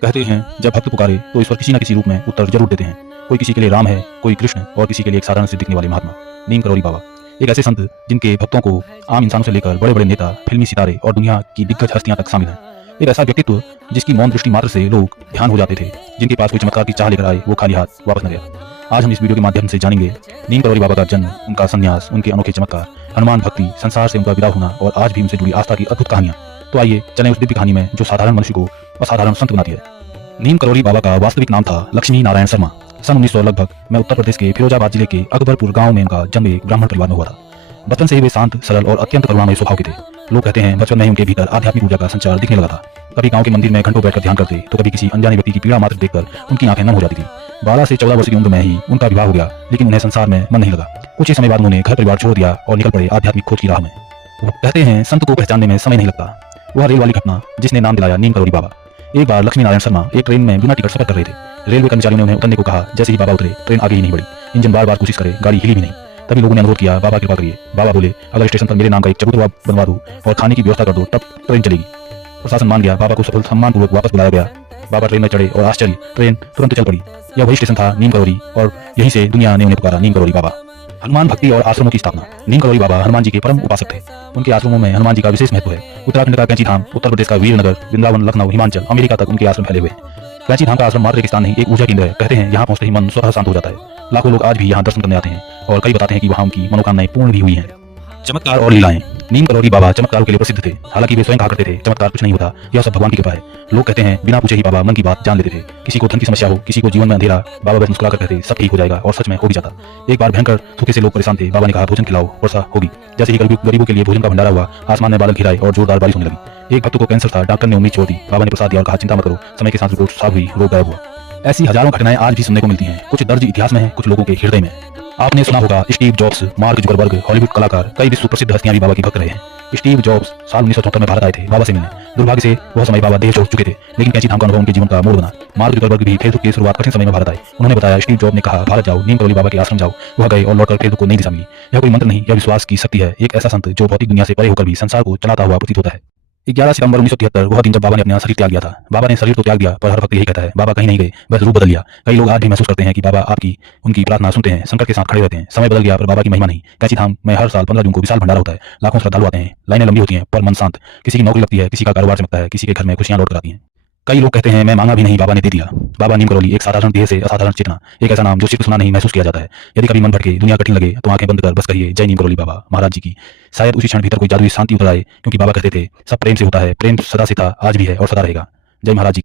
कहते हैं जब भक्त पुकारे तो ईश्वर किसी न किसी रूप में उत्तर जरूर देते हैं। कोई किसी के लिए राम है, कोई कृष्ण और किसी के लिए एक साधारण से दिखने वाले महात्मा नीम करौली बाबा। एक ऐसे संत जिनके भक्तों को आम इंसानों से लेकर बड़े बड़े नेता, फिल्मी सितारे और दुनिया की दिग्गज हस्तियां तक शामिल हैं। एक ऐसा व्यक्तित्व जिसकी मौन दृष्टि मात्र से लोग ध्यान हो जाते थे, जिनके पास कोई चमत्कार की चाह लेकर आए वो खाली हाथ वापस न गया। आज हम इस वीडियो के माध्यम से जानेंगे नीम करौली बाबा का जन्म, उनका संन्यास, उनके अनोखे चमत्कार, हनुमान भक्ति, संसार से उनका विदा होना और आज भी उनसे जुड़ी आस्था की अद्भुत कहानियां। तो आइए चलें उस दिव्य कहानी में जो साधारण मनुष्य को असाधारण संत बनाती है। नीम करौली बाबा का वास्तविक नाम था लक्ष्मी नारायण शर्मा। सन 1900 लगभग में उत्तर प्रदेश के फिरोजाबाद जिले के अकबरपुर गांव में उनका जन्म एक ब्राह्मण परिवार में हुआ था। बचपन से ही वे शांत, सरल और अत्यंत करुणामय स्वभाव के थे। लोग कहते हैं बचपन में ही उनके भीतर आध्यात्मिक ऊर्जा का संचार दिखने लगा था। कभी गांव के मंदिर में घंटों बैठकर ध्यान करते तो कभी किसी अनजाने व्यक्ति की पीड़ा मात्र देखकर उनकी आंखें नम हो जाती थी। 12 से 14 वर्ष की उम्र में ही उनका विवाह हो गया, लेकिन उन्हें संसार में मन नहीं लगा। कुछ ही समय बाद उन्होंने घर परिवार छोड़ दिया और निकल पड़े आध्यात्मिक खोज की राह में। वो कहते हैं संत को पहचानने में समय नहीं लगता। वह रेल वाली घटना जिसने नाम दिलाया नीम करौली बाबा। एक बार लक्ष्मी नारायण शर्मा एक ट्रेन में बिना टिकट सफर कर रहे थे। रेलवे कर्मचारियों ने उन्हें उतरने को कहा। जैसे ही बाबा उतरे ट्रेन आगे ही नहीं बढ़ी। इंजन बार बार कोशिश करे, गाड़ी हिली भी नहीं। तभी लोगों ने अनुरोध किया, बाबा कृपा करिए। बाबा बोले, अगर स्टेशन पर मेरे नाम का एक चबूतरा बनवा दो और खाने की व्यवस्था कर दो तब ट्रेन चलेगी। प्रशासन मान गया। बाबा को सफल सम्मानपूर्वक वापस बुलाया गया। बाबा ट्रेन में चढ़े और आश्चर्य, ट्रेन तुरंत चल पड़ी। यह वही स्टेशन था नीम करौली और यहीं से दुनिया ने उन्हें पुकारा नीम करौली बाबा। हनुमान भक्ति और आश्रमों की स्थापना। नीम करौली बाबा हनुमान जी के परम उपासक थे। उनके आश्रमों में हनुमान जी का विशेष महत्व है। उत्तराखंड का कैंची धाम, उत्तर प्रदेश का वीरनगर, वृंदावन, लखनऊ, हिमाचल, अमेरिका तक उनके आश्रम फैले हुए हैं। कैंची धाम का आश्रम मात्र एक स्थान नहीं, एक ऊर्जा केंद्र है। कहते हैं यहाँ पहुंचते ही मन स्वतः शांत हो जाता है। लाखों लोग आज भी यहाँ दर्शन करने आते हैं और कई बताते हैं कि वहाँ उनकी मनोकामनाएं पूर्ण भी हुई हैं। चमत्कार और लीलाएं। नीम करौली बाबा चमत्कारों के लिए प्रसिद्ध थे। हालांकि वे स्वयं कहा करते थे चमत्कार कुछ नहीं होता, यह सब भगवान की कृपा है। लोग कहते हैं बिना पूछे ही बाबा मन की बात जान लेते थे। किसी को धन की समस्या हो, किसी को जीवन में अंधेरा, बाबा बस मुस्कुराकर कहते सब ठीक हो जाएगा और सच में हो भी जाता। एक बार भयंकर भूखे से लोग परेशान थे। बाबा ने कहा भोजन खिलाओ, वर्षा होगी। जैसे ही गरीबों के लिए भोजन का भंडारा हुआ, आसमान में बादल घिराए और जोरदार बारिश होने लगी। एक भक्त को कैंसर था, डॉक्टर ने उम्मीद छोड़ दी। बाबा ने प्रसाद दिया और कहा चिंता मत करो, समय के साथ रिपोर्ट साफ हुई, रोग गायब हुआ। ऐसी हजारों घटनाएं आज भी सुनने को मिलती हैं। कुछ दर्ज इतिहास में है, कुछ लोगों के हृदय में। आपने सुना होगा Steve jobs, mark Zuckerberg, Hollywood कलाकार, कई विश्व प्रसिद्ध हस्तियां भी बाबा के भक्त रहे हैं। स्टीव जॉब्स साल 1974 में भारत आए थे बाबा से मिलने। दुर्भाग्य से वह समय बाबा देह छोड़ चुके थे, लेकिन कैंची धाम का अनुभव उनके जीवन का मोड़ बना। मार्क जुकरबर्ग भी फेसबुक की शुरुआत कठिन समय में भारत आए। उन्होंने बताया स्टीव जॉब ने कहा भारत जाओ, नीम करौली बाबा के आश्रम जाओ। वह गए और लौटकर फेसबुक को नई दिशा मिली। यह कोई मंत्र नहीं, यह विश्वास की शक्ति है। एक ऐसा संत जो भौतिक दुनिया से परे होकर भी संसार को चलाता हुआ प्रतीत होता है। 11 सितंबर 1973 वह दिन जब बाबा ने अपना शरीर त्याग दिया था। बाबा ने शरीर तो त्याग दिया, पर हर वक्त यही कहता है बाबा कहीं नहीं गए, बस रूप बदल लिया। कई लोग आज भी महसूस करते हैं कि बाबा आपकी उनकी प्रार्थना सुनते हैं, संकट के साथ खड़े रहते हैं। समय बदल गया पर बाबा की महिमा नहीं। कैंची धाम में हर साल 15 जून को विशाल भंडारा होता है। लाखों श्रद्धालु आते हैं। लाइनें लंबी होती हैं पर मन शांत। किसी की नौकरी लगती है, किसी का कारोबार चमकता है, किसी के घर में खुशियां लौट कर आती हैं। कई लोग कहते हैं मैं मांगा भी नहीं, बाबा ने दे दिया। बाबा नीम करौली एक साधारण देह से असाधारण चेतना, एक ऐसा नाम जो सिर्फ सुना नहीं महसूस किया जाता है। यदि कभी मन भटके, दुनिया कठिन लगे तो आंखें बंद कर बस कहिए जय नीम करौली बाबा महाराज जी की। शायद उसी क्षण भीतर कोई जादुई शांति उतर आए, क्योंकि बाबा कहते थे सब प्रेम से होता है, प्रेम सदा से था, आज भी है और सदा रहेगा। जय महाराज जी।